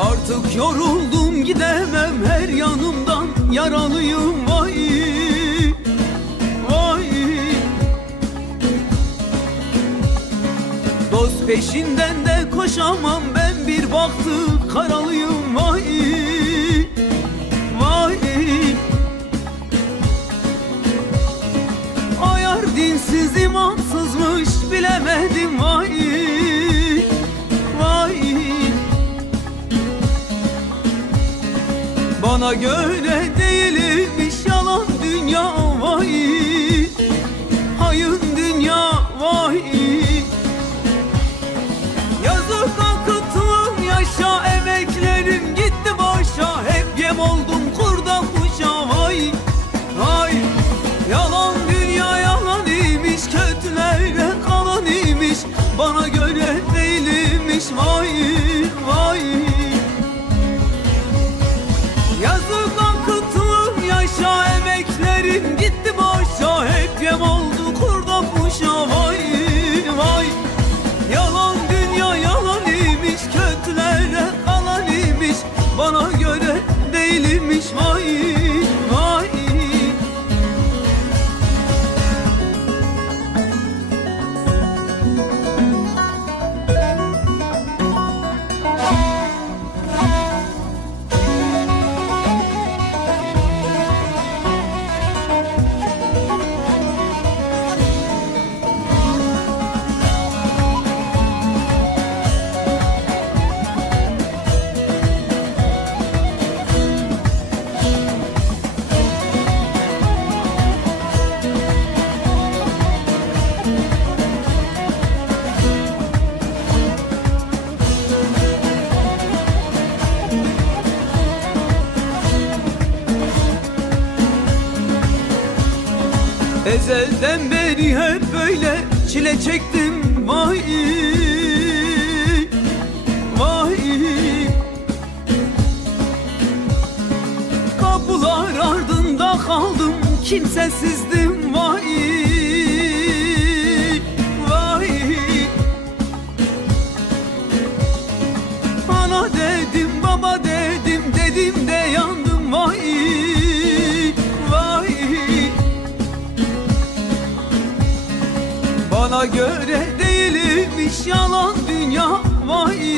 Artık yoruldum gidemem, her yanımdan yaralıyım vay vay. Dost peşinden de koşamam, ben bir baktı karalıyım vay vay. O yar dinsiz imansızmış, bilemedim vay vay. Bana göre değilmiş yalan dünya vay, hayın dünya vay. Yazık akıttım yaşa, emeklerim gitti boşa, hep yem oldum kurda kuşa vay vay. Yalan dünya yalan imiş, kötülere kalan imiş, bana göre değilmiş vay vay. Yazık akıttım yaşa, emeklerim gitti boşa, hep yem oldu kurda kuşa vay vay. Yalan dünya yalan imiş, kötülere kalan imiş, bana göre değilmiş vay vay. Ezelden beri hep böyle çile çektim vay vay. Kapılar ardında kaldım, kimsesizdim vay vay. Ana dedim baba dedim, dedim de yandım vay vay. Bana göre değilmiş yalan dünya vay